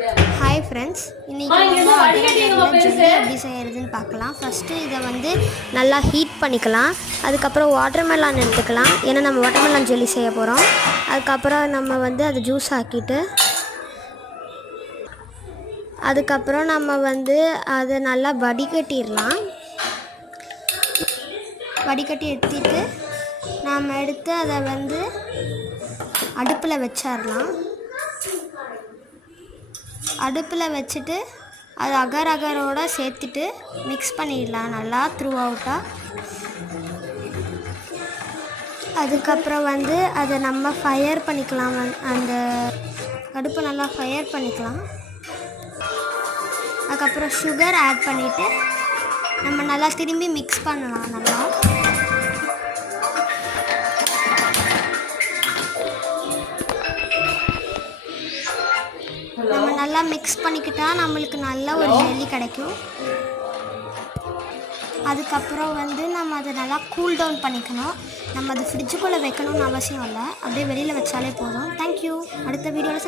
Hi friends, இன்றைக்கி வந்து jelly எப்படி செய்கிறதுன்னு பார்க்கலாம். ஃபஸ்ட்டு இதை வந்து நல்லா ஹீட் பண்ணிக்கலாம். அதுக்கப்புறம் வாட்டர்மெலான் எடுத்துக்கலாம், ஏன்னா நம்ம வாட்டர்மெலான் ஜெல்லி செய்ய போகிறோம். அதுக்கப்புறம் நம்ம வந்து அதை ஜூஸ் ஆக்கிட்டு அதுக்கப்புறம் நம்ம வந்து அதை நல்லா வடிகட்டிடலாம். வடிகட்டி எடுத்துட்டு நாம் எடுத்து அதை வந்து அடுப்பில் வச்சிடலாம். அடுப்பில் வச்சுட்டு அது அகர் அகரோடு சேர்த்துட்டு மிக்ஸ் பண்ணிடலாம் நல்லா த்ரூ அவுட்டாக. அதுக்கப்புறம் வந்து அதை நம்ம ஃபயர் பண்ணிக்கலாம். அந்த அடுப்பை நல்லா ஃபயர் பண்ணிக்கலாம். அதுக்கப்புறம் சுகர் ஆட் பண்ணிவிட்டு நம்ம நல்லா திரும்பி மிக்ஸ் பண்ணலாம். நம்ம நல்லா மிக்ஸ் பண்ணிக்கிட்டால் நம்மளுக்கு நல்ல ஒரு ஜெல்லி கிடைக்கும். அதுக்கப்புறம் வந்து நம்ம அதை நல்லா கூல் டவுன் பண்ணிக்கணும். நம்ம அதை ஃப்ரிட்ஜுக்குள்ளே வைக்கணும்னு அவசியம் இல்லை, அப்படியே வெளியில் வச்சாலே போதும். தேங்க்யூ. அடுத்த வீடியோவில்